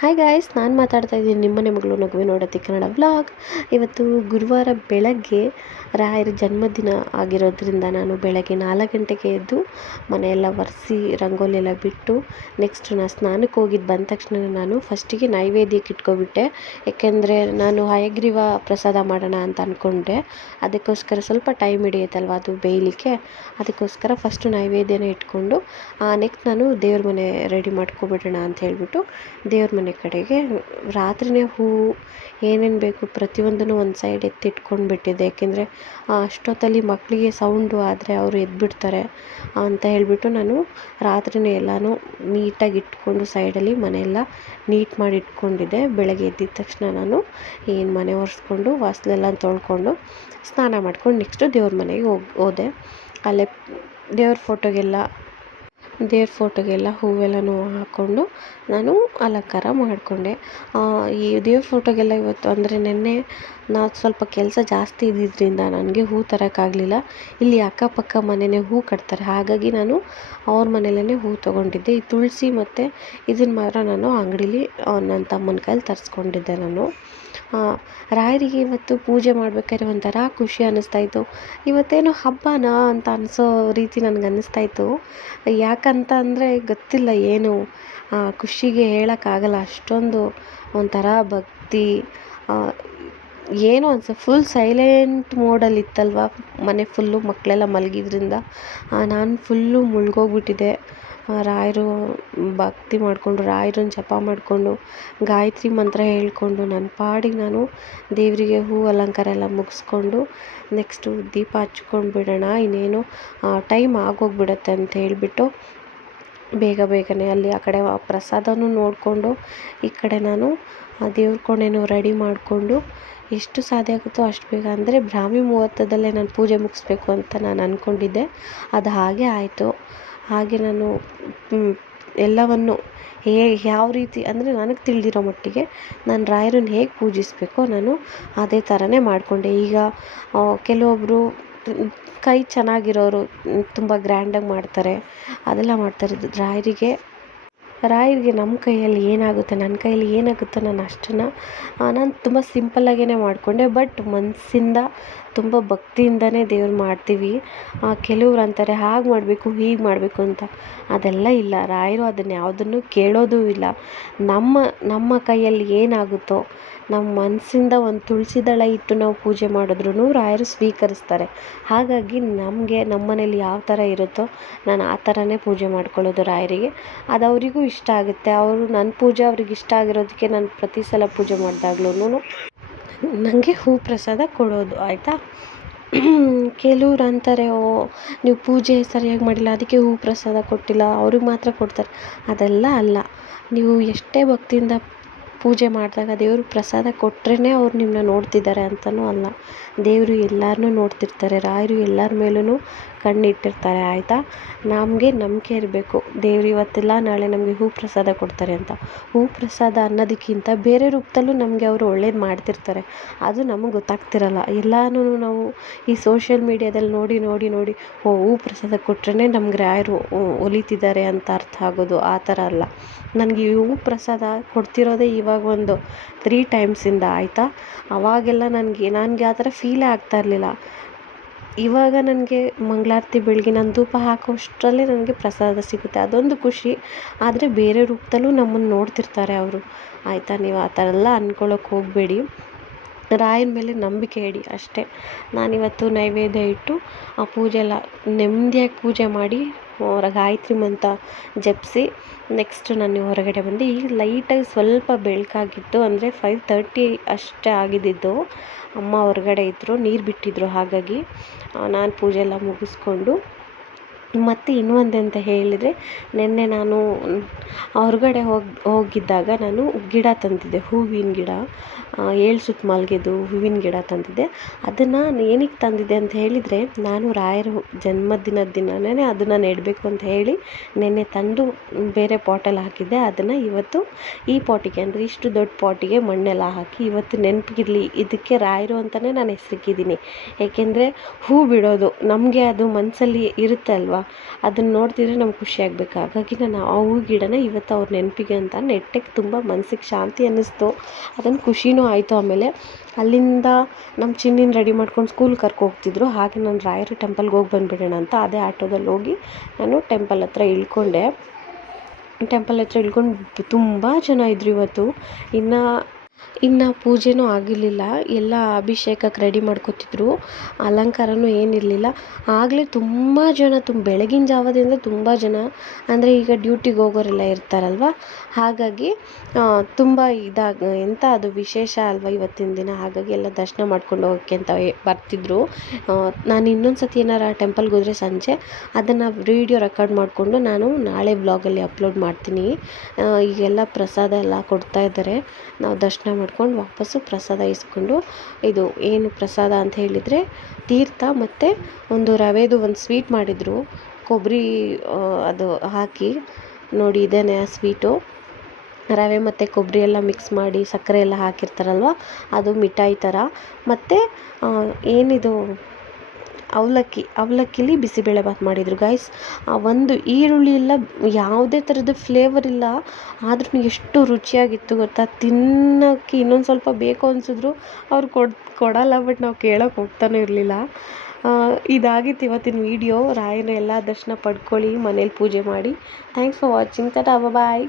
Hi guys ನಾನು ಮಾತಾಡ್ತಾ ಇದ್ದೀನಿ ನಿಮ್ಮನೆ ಮಗಳು ನಗುವೆ ನೋಡತಿ ಕನ್ನಡ ವ್ಲಾಗ್ ಇವತ್ತು ಗುರುವಾರ ಬೆಳಗ್ಗೆ ರಾಯರ ಜನ್ಮದಿನ ಆಗಿರೋದ್ರಿಂದ ನಾನು ಬೆಳಗ್ಗೆ ನಾಲ್ಕು ಗಂಟೆಗೆ ಎದ್ದು ಮನೆಯೆಲ್ಲ ಒರೆಸಿ ರಂಗೋಲಿ ಎಲ್ಲ ಬಿಟ್ಟು ನೆಕ್ಸ್ಟ್ ನಾನು ಸ್ನಾನಕ್ಕೆ ಹೋಗಿದ್ದು ಬಂದ ತಕ್ಷಣ ನಾನು ಫಸ್ಟಿಗೆ ನೈವೇದ್ಯಕ್ಕೆ ಇಟ್ಕೊಬಿಟ್ಟೆ. ಯಾಕೆಂದರೆ ನಾನು ಹಯಗ್ರೀವ ಪ್ರಸಾದ ಮಾಡೋಣ ಅಂತ ಅಂದ್ಕೊಂಡೆ ಅದಕ್ಕೋಸ್ಕರ ಸ್ವಲ್ಪ ಟೈಮ್ ಹಿಡಿಯುತ್ತಲ್ವ ಅದು ಬೇಯಲಿಕ್ಕೆ? ಅದಕ್ಕೋಸ್ಕರ ಫಸ್ಟು ನೈವೇದ್ಯನ ಇಟ್ಕೊಂಡು ನೆಕ್ಸ್ಟ್ ನಾನು ದೇವ್ರ ಮನೆ ರೆಡಿ ಮಾಡ್ಕೊಬಿಡೋಣ ಅಂತ ಹೇಳಿಬಿಟ್ಟು ದೇವ್ರ ಮನೆ ಕಡೆಗೆ. ರಾತ್ರಿಯೇ ಹೂವು ಏನೇನು ಬೇಕು ಪ್ರತಿಯೊಂದನ್ನು ಒಂದು ಸೈಡ್ ಎತ್ತಿಟ್ಕೊಂಡು ಬಿಟ್ಟಿದ್ದೆ ಯಾಕೆಂದರೆ ಅಷ್ಟೊತ್ತಲ್ಲಿ ಮಕ್ಕಳಿಗೆ ಸೌಂಡು ಆದರೆ ಅವರು ಎದ್ದುಬಿಡ್ತಾರೆ ಅಂತ ಹೇಳಿಬಿಟ್ಟು ನಾನು ರಾತ್ರಿಯೇ ಎಲ್ಲನೂ ನೀಟಾಗಿ ಇಟ್ಕೊಂಡು ಸೈಡಲ್ಲಿ ಮನೆಯೆಲ್ಲ ನೀಟ್ ಮಾಡಿ ಇಟ್ಕೊಂಡಿದ್ದೆ. ಬೆಳಗ್ಗೆ ಎದ್ದಿದ ತಕ್ಷಣ ನಾನು ಏನು ಮನೆ ಒರೆಸ್ಕೊಂಡು ವಾಸಲೆಲ್ಲ ತೊಳ್ಕೊಂಡು ಸ್ನಾನ ಮಾಡ್ಕೊಂಡು ನೆಕ್ಸ್ಟು ದೇವ್ರ ಮನೆಗೆ ಹೋಗಿ, ಹೋದೆ. ಅಲ್ಲೇ ದೇವ್ರ ಫೋಟೋಗೆಲ್ಲ ದೇವ್ರ ಫೋಟೋಗೆಲ್ಲ ಹೂವೆಲ್ಲನೂ ಹಾಕ್ಕೊಂಡು ನಾನು ಅಲಂಕಾರ ಮಾಡಿಕೊಂಡೆ. ಈ ದೇವ್ರ ಫೋಟೋಗೆಲ್ಲ ಇವತ್ತು ಅಂದರೆ ನೆನ್ನೆ ನಾ ಸ್ವಲ್ಪ ಕೆಲಸ ಜಾಸ್ತಿ ಇದ್ದಿದ್ದರಿಂದ ನನಗೆ ಹೂ ತರೋಕ್ಕಾಗಲಿಲ್ಲ. ಇಲ್ಲಿ ಅಕ್ಕಪಕ್ಕ ಮನೆಯೇ ಹೂ ಕಟ್ತಾರೆ. ಹಾಗಾಗಿ ನಾನು ಅವ್ರ ಮನೆಯಲ್ಲೇ ಹೂ ತೊಗೊಂಡಿದ್ದೆ. ಈ ತುಳಸಿ ಮತ್ತು ಇದನ್ನು ಮಾತ್ರ ನಾನು ಅಂಗಡೀಲಿ ನನ್ನ ತಮ್ಮನ ಕೈಲಿ ತರಿಸ್ಕೊಂಡಿದ್ದೆ ನಾನು. ರಾಯರಿಗೆ ಇವತ್ತು ಪೂಜೆ ಮಾಡ್ಬೇಕಾದ್ರೆ ಒಂಥರ ಖುಷಿ ಅನ್ನಿಸ್ತಾಯಿತ್ತು ಇವತ್ತೇನೋ ಹಬ್ಬನಾ ಅಂತ ಅನಿಸೋ ರೀತಿ ನನಗೆ ಅನ್ನಿಸ್ತಾಯಿತ್ತು ಯಾಕಂತ ಅಂದರೆ ಗೊತ್ತಿಲ್ಲ ಏನು. ಖುಷಿಗೆ ಹೇಳೋಕ್ಕಾಗಲ್ಲ. ಅಷ್ಟೊಂದು ಒಂಥರ ಭಕ್ತಿ. ಏನೋ ಅನ್ಸ ಫುಲ್ ಸೈಲೆಂಟ್ ಮೋಡಲ್ಲಿ ಇತ್ತಲ್ವ? ಮನೆ ಫುಲ್ಲು ಮಕ್ಕಳೆಲ್ಲ ಮಲಗಿದ್ರಿಂದ. ನಾನು ಫುಲ್ಲು ಮುಳುಗೋಗ್ಬಿಟ್ಟಿದ್ದೆ. ರಾಯರು ಭಕ್ತಿ ಮಾಡಿಕೊಂಡು, ರಾಯರನ್ನ ಜಪ ಮಾಡಿಕೊಂಡು, ಗಾಯತ್ರಿ ಮಂತ್ರ ಹೇಳಿಕೊಂಡು ನನ್ನ ಪಾಡಿಗೆ ನಾನು ದೇವರಿಗೆ ಹೂ ಅಲಂಕಾರ ಎಲ್ಲ ಮುಗಿಸ್ಕೊಂಡು ನೆಕ್ಸ್ಟು ದೀಪ ಹಚ್ಕೊಂಡು ಬಿಡೋಣ. ಇನ್ನೇನು ಟೈಮ್ ಆಗೋಗ್ಬಿಡತ್ತೆ ಅಂತ ಹೇಳಿಬಿಟ್ಟು ಬೇಗ ಬೇಗನೆ ಅಲ್ಲಿ ಆ ಕಡೆ ಪ್ರಸಾದನೂ ನೋಡಿಕೊಂಡು ಈ ಕಡೆ ನಾನು, ಆ ದೇವ್ರ ಕೋಣೆನೂ ರೆಡಿ ಮಾಡಿಕೊಂಡು ಎಷ್ಟು ಸಾಧ್ಯ ಆಗುತ್ತೋ ಅಷ್ಟು ಬೇಗ. ಅಂದರೆ ಬ್ರಾಹ್ಮಿ ಮುಹೂರ್ತದಲ್ಲೇ ನಾನು ಪೂಜೆ ಮುಗಿಸ್ಬೇಕು ಅಂತ ನಾನು ಅಂದ್ಕೊಂಡಿದ್ದೆ ಅದು ಹಾಗೆ ಆಯಿತು. ಹಾಗೆ ನಾನು ಎಲ್ಲವನ್ನು ಹೇ, ಯಾವ ರೀತಿ ಅಂದರೆ ನನಗೆ ತಿಳಿದಿರೋ ಮಟ್ಟಿಗೆ ನಾನು ರಾಯರನ್ನ ಹೇಗೆ ಪೂಜಿಸಬೇಕೋ ನಾನು ಅದೇ ಥರನೇ ಮಾಡಿಕೊಂಡೆ. ಈಗ ಕೆಲವೊಬ್ಬರು ಕೈ ಚೆನ್ನಾಗಿರೋರು ತುಂಬ ಗ್ರ್ಯಾಂಡಾಗಿ ಮಾಡ್ತಾರೆ. ಅದೆಲ್ಲ ಮಾಡ್ತಾರೆ. ರಾಯರಿಗೆ ರಾಯರಿಗೆ ನಮ್ಮ ಕೈಯಲ್ಲಿ ಏನಾಗುತ್ತೆ ನನ್ನ ಕೈಯಲ್ಲಿ ಏನಾಗುತ್ತೋ ನಾನು ಅಷ್ಟನ್ನು ನಾನು ತುಂಬ ಸಿಂಪಲ್ಲಾಗೇ ಮಾಡಿಕೊಂಡೆ ಬಟ್ ಮನಸ್ಸಿಂದ ತುಂಬ ಭಕ್ತಿಯಿಂದನೇ ದೇವ್ರು ಮಾಡ್ತೀವಿ. ಕೆಲವ್ರು ಅಂತಾರೆ, ಹಾಗೆ ಮಾಡಬೇಕು, ಹೀಗೆ ಮಾಡಬೇಕು ಅಂತ. ಅದೆಲ್ಲ ಇಲ್ಲ. ರಾಯರು ಅದನ್ನು ಯಾವುದನ್ನು ಕೇಳೋದೂ ಇಲ್ಲ. ನಮ್ಮ ನಮ್ಮ ಕೈಯಲ್ಲಿ ಏನಾಗುತ್ತೋ ನಮ್ಮ ಮನಸ್ಸಿಂದ ಒಂದು ತುಳಸಿ ದಳ ಇಟ್ಟು ನಾವು ಪೂಜೆ ಮಾಡಿದ್ರೂ ರಾಯರು ಸ್ವೀಕರಿಸ್ತಾರೆ. ಹಾಗಾಗಿ ನಮಗೆ ನಮ್ಮ ಮನೇಲಿ ಯಾವ ಥರ ಇರುತ್ತೋ ನಾನು ಆ ಥರನೇ ಪೂಜೆ ಮಾಡ್ಕೊಳ್ಳೋದು ರಾಯರಿಗೆ. ಅದು ಅವರಿಗೂ ಇಷ್ಟ ಆಗುತ್ತೆ. ಅವರು ನನ್ನ ಪೂಜೆ ಅವ್ರಿಗೆ ಇಷ್ಟ ಆಗಿರೋದಕ್ಕೆ ನಾನು ಪ್ರತಿ ಸಲ ಪೂಜೆ ಮಾಡಿದಾಗ್ಲೂ ನನಗೆ ಹೂ ಪ್ರಸಾದ ಕೊಡೋದು, ಆಯಿತಾ? ಕೆಲವ್ರು ಅಂತಾರೆ, ಓ, ನೀವು ಪೂಜೆ ಸರಿಯಾಗಿ ಮಾಡಿಲ್ಲ, ಅದಕ್ಕೆ ಹೂ ಪ್ರಸಾದ ಕೊಟ್ಟಿಲ್ಲ, ಅವ್ರಿಗೆ ಮಾತ್ರ ಕೊಡ್ತಾರೆ. ಅದೆಲ್ಲ ಅಲ್ಲ. ನೀವು ಎಷ್ಟೇ ಭಕ್ತಿಯಿಂದ ಪೂಜೆ ಮಾಡಿದಾಗ ದೇವರು ಪ್ರಸಾದ ಕೊಟ್ರೇ ಅವ್ರು ನಿಮ್ಮನ್ನ ನೋಡ್ತಿದ್ದಾರೆ ಅಂತಲೂ ಅಲ್ಲ. ದೇವರು ಎಲ್ಲರನ್ನೂ ನೋಡ್ತಿರ್ತಾರೆ. ರಾಯರು ಎಲ್ಲರ ಮೇಲೂ ಕಣ್ಣಿಟ್ಟಿರ್ತಾರೆ, ಆಯಿತಾ? ನಮಗೆ ನಂಬಿಕೆ ಇರಬೇಕು. ದೇವ್ರು ಇವತ್ತಿಲ್ಲ, ನಾಳೆ ನಮಗೆ ಹೂ ಪ್ರಸಾದ ಕೊಡ್ತಾರೆ ಅಂತ. ಹೂ ಪ್ರಸಾದ ಅನ್ನೋದಕ್ಕಿಂತ ಬೇರೆ ರೂಪದಲ್ಲೂ ನಮಗೆ ಅವರು ಒಳ್ಳೇದು ಮಾಡ್ತಿರ್ತಾರೆ. ಅದು ನಮಗೆ ಗೊತ್ತಾಗ್ತಿರಲ್ಲ. ಎಲ್ಲನೂ ನಾವು ಈ ಸೋಷಿಯಲ್ ಮೀಡಿಯಾದಲ್ಲಿ ನೋಡಿ ನೋಡಿ ನೋಡಿ, ಓ, ಹೂ ಪ್ರಸಾದ ಕೊಟ್ರೇ ನಮ್ಗೆ ರಾಯರು ಒಲಿತಿದ್ದಾರೆ ಅಂತ ಅರ್ಥ ಆಗೋದು ಆ ಥರ ಅಲ್ಲ. ನನಗೆ ಈ ಹೂ ಪ್ರಸಾದ ಕೊಡ್ತಿರೋದೇ ಇವಾಗ ಒಂದು ತ್ರೀ ಟೈಮ್ಸಿಂದ ಆಯಿತಾ? ಅವಾಗೆಲ್ಲ ನನಗೆ ನನಗೆ ಆ ಥರ ಫೀಲೇ ಆಗ್ತಾ ಇರಲಿಲ್ಲ. ಇವಾಗ ನನಗೆ ಮಂಗಳಾರತಿ ಬೆಳಗ್ಗೆ ನಾನು ಧೂಪ ಹಾಕೋಷ್ಟರಲ್ಲೇ ನನಗೆ ಪ್ರಸಾದ ಸಿಗುತ್ತೆ. ಅದೊಂದು ಖುಷಿ. ಆದರೆ ಬೇರೆ ರೂಪದಲ್ಲೂ ನಮ್ಮನ್ನು ನೋಡ್ತಿರ್ತಾರೆ ಅವರು. ಆಯಿತಾ? ನೀವು ಆ ಥರ ಎಲ್ಲ ಅಂದ್ಕೊಳ್ಳೋಕೆ ಹೋಗಬೇಡಿ. ರಾಯನ ಮೇಲೆ ನಂಬಿಕೆ ಇಡಿ ಅಷ್ಟೇ. ನಾನಿವತ್ತು ನೈವೇದ್ಯ ಇಟ್ಟು ಆ ಪೂಜೆ ಎಲ್ಲ ನೆಮ್ಮದಿಯಾಗಿ ಪೂಜೆ ಮಾಡಿ ಗಾಯತ್ರಿ ಮಂತ್ರ ಜಪಿಸಿ ನೆಕ್ಸ್ಟ್ ನಾನು ಹೊರಗಡೆ ಬಂದು ಈಗ ಲೈಟಾಗಿ ಸ್ವಲ್ಪ ಬೆಳಕಾಗಿತ್ತು ಅಂದರೆ ಫೈವ್ ತರ್ಟಿ ಅಷ್ಟೇ ಆಗಿದ್ದಿದ್ದು. ಅಮ್ಮ ಹೊರಗಡೆ ಇದ್ದರು ನೀರು ಬಿಟ್ಟಿದ್ದರು ಹಾಗಾಗಿ ನಾನು ಪೂಜೆ ಎಲ್ಲ ಮುಗಿಸ್ಕೊಂಡು ಮತ್ತು ಇನ್ನೊಂದು ಅಂತ ಹೇಳಿದರೆ, ನಿನ್ನೆ ನಾನು ಹೊರಗಡೆ ಹೋಗಿ, ಹೋಗಿದ್ದಾಗ ನಾನು ಗಿಡ ತಂದಿದ್ದೆ, ಹೂವಿನ ಗಿಡ. ಏಳು ಸುತ್ತು ಮಲ್ಲಿಗೆದು ಹೂವಿನ ಗಿಡ ತಂದಿದ್ದೆ. ಅದನ್ನು ಏನಕ್ಕೆ ತಂದಿದ್ದೆ ಅಂತ ಹೇಳಿದರೆ, ನಾನು ರಾಯರ ಜನ್ಮದಿನದ ದಿನವೇ ಅದನ್ನು ನೆಡಬೇಕು ಅಂತ ಹೇಳಿ ನಿನ್ನೆ ತಂದು ಬೇರೆ ಪಾಟಲ್ಲಿ ಹಾಕಿದ್ದೆ. ಅದನ್ನು ಇವತ್ತು ಈ ಪಾಟಿಗೆ ಅಂದರೆ ಇಷ್ಟು ದೊಡ್ಡ ಪಾಟಿಗೆ ಮಣ್ಣೆಲ್ಲ ಹಾಕಿ ಇವತ್ತು ನೆನಪಿಗಿರಲಿ ಇದಕ್ಕೆ ರಾಯರು ಅಂತಲೇ ನಾನು ಹೆಸ್ರಿಕ್ಕಿದ್ದೀನಿ ಏಕೆಂದರೆ ಹೂ ಬಿಡೋದು ನಮಗೆ ಅದು ಮನಸ್ಸಲ್ಲಿ ಇರುತ್ತಲ್ವ ಅದನ್ನು ನೋಡ್ತಿದ್ರೆ ನಮ್ಗೆ ಖುಷಿ ಆಗಬೇಕು. ಹಾಗಾಗಿ ನಾನು ಆ ಹೂ ಗಿಡನ ಇವತ್ತು ಅವ್ರ ನೆನಪಿಗೆ ಅಂತ ನೆಟ್ಟಕ್ಕೆ ತುಂಬ ಮನ್ಸಿಗೆ ಶಾಂತಿ ಅನ್ನಿಸ್ತು. ಅದೊಂದು ಖುಷಿನೂ ಆಯಿತು ಆಮೇಲೆ. ಅಲ್ಲಿಂದ ನಮ್ಮ ಚಿನ್ನಿನ ರೆಡಿ ಮಾಡ್ಕೊಂಡು ಸ್ಕೂಲ್ ಕರ್ಕೊ ಹೋಗ್ತಿದ್ರು. ಹಾಗೆ ನಾನು ರಾಯರ ಟೆಂಪಲ್ಗೆ ಹೋಗಿ ಬಂದುಬಿಡೋಣ ಅಂತ ಅದೇ ಆಟೋದಲ್ಲಿ ಹೋಗಿ ನಾನು ಟೆಂಪಲ್ ಹತ್ರ ಇಳ್ಕೊಂಡೆ. ಟೆಂಪಲ್ ಹತ್ರ ಇಳ್ಕೊಂಡು ತುಂಬ ಜನ ಇದ್ದರು ಇವತ್ತು. ಇನ್ನು ಇನ್ನು ಪೂಜೆನೂ ಆಗಿರಲಿಲ್ಲ. ಎಲ್ಲ ಅಭಿಷೇಕಕ್ಕೆ ರೆಡಿ ಮಾಡ್ಕೊತಿದ್ರು. ಅಲಂಕಾರನೂ ಏನಿರಲಿಲ್ಲ. ಆಗಲೇ ತುಂಬ ಜನ ತುಂಬ ಬೆಳಗಿನ ಜಾವದಿಂದ ತುಂಬ ಜನ, ಅಂದರೆ ಈಗ ಡ್ಯೂಟಿಗೆ ಹೋಗೋರೆಲ್ಲ ಇರ್ತಾರಲ್ವ? ಹಾಗಾಗಿ ತುಂಬ ಇದಾಗ ಎಂಥ ಅದು ವಿಶೇಷ ಅಲ್ವ ಇವತ್ತಿನ ದಿನ? ಹಾಗಾಗಿ ಎಲ್ಲ ದರ್ಶನ ಮಾಡ್ಕೊಂಡು ಹೋಗೋಕ್ಕೆ ಅಂತ ಬರ್ತಿದ್ರು. ನಾನು ಇನ್ನೊಂದು ಸತಿ ಏನಾರ ಟೆಂಪಲ್ಗೆ ಹೋದರೆ ಸಂಜೆ, ಅದನ್ನು ವಿಡಿಯೋ ರೆಕಾರ್ಡ್ ಮಾಡಿಕೊಂಡು ನಾನು ನಾಳೆ ಬ್ಲಾಗಲ್ಲಿ ಅಪ್ಲೋಡ್ ಮಾಡ್ತೀನಿ. ಈಗೆಲ್ಲ ಪ್ರಸಾದ ಎಲ್ಲ ಕೊಡ್ತಾ ಇದ್ದಾರೆ. ನಾವು ದರ್ಶನ ಮಾಡ್ಕೊಂಡು ವಾಪಸ್ಸು ಪ್ರಸಾದ ಇಸ್ಕೊಂಡು ಇದು ಏನು ಪ್ರಸಾದ ಅಂತ ಹೇಳಿದರೆ ತೀರ್ಥ ಮತ್ತು ಒಂದು ರವೆದು ಒಂದು ಸ್ವೀಟ್ ಮಾಡಿದರು. ಕೊಬ್ಬರಿ ಅದು ಹಾಕಿ ನೋಡಿ ಇದೇನೆ ಆ ಸ್ವೀಟು. ರವೆ ಮತ್ತು ಕೊಬ್ಬರಿ ಎಲ್ಲ ಮಿಕ್ಸ್ ಮಾಡಿ ಸಕ್ಕರೆ ಎಲ್ಲ ಹಾಕಿರ್ತಾರಲ್ವ, ಅದು ಮಿಠಾಯಿ ಥರ. ಮತ್ತು ಏನಿದು ಅವಲಕ್ಕಿ, ಅವಲಕ್ಕಿಲಿ ಬಿಸಿಬೇಳೆಬಾತ್ ಮಾಡಿದರು. ಗೈಸ್ ಒಂದು ಈರುಳ್ಳಿ ಇಲ್ಲ ಯಾವುದೇ ಥರದ ಫ್ಲೇವರ್ ಇಲ್ಲ. ಆದ್ರೂ ಎಷ್ಟು ರುಚಿಯಾಗಿತ್ತು ಗೊತ್ತಾ? ತಿನ್ನೋಕ್ಕೆ ಇನ್ನೊಂದು ಸ್ವಲ್ಪ ಬೇಕು ಅನಿಸಿದ್ರು ಅವ್ರು ಕೊಡ್, ಕೊಡಲ್ಲ ಬಟ್ ನಾವು ಕೇಳೋಕೆ ಹೋಗ್ತಾನೆ ಇರಲಿಲ್ಲ. ಇದಾಗಿತ್ತು ಇವತ್ತಿನ ವೀಡಿಯೋ ರಾಯನ ಎಲ್ಲ ದರ್ಶನ ಪಡ್ಕೊಳ್ಳಿ, ಮನೇಲಿ ಪೂಜೆ ಮಾಡಿ. Thanks for watching tata bye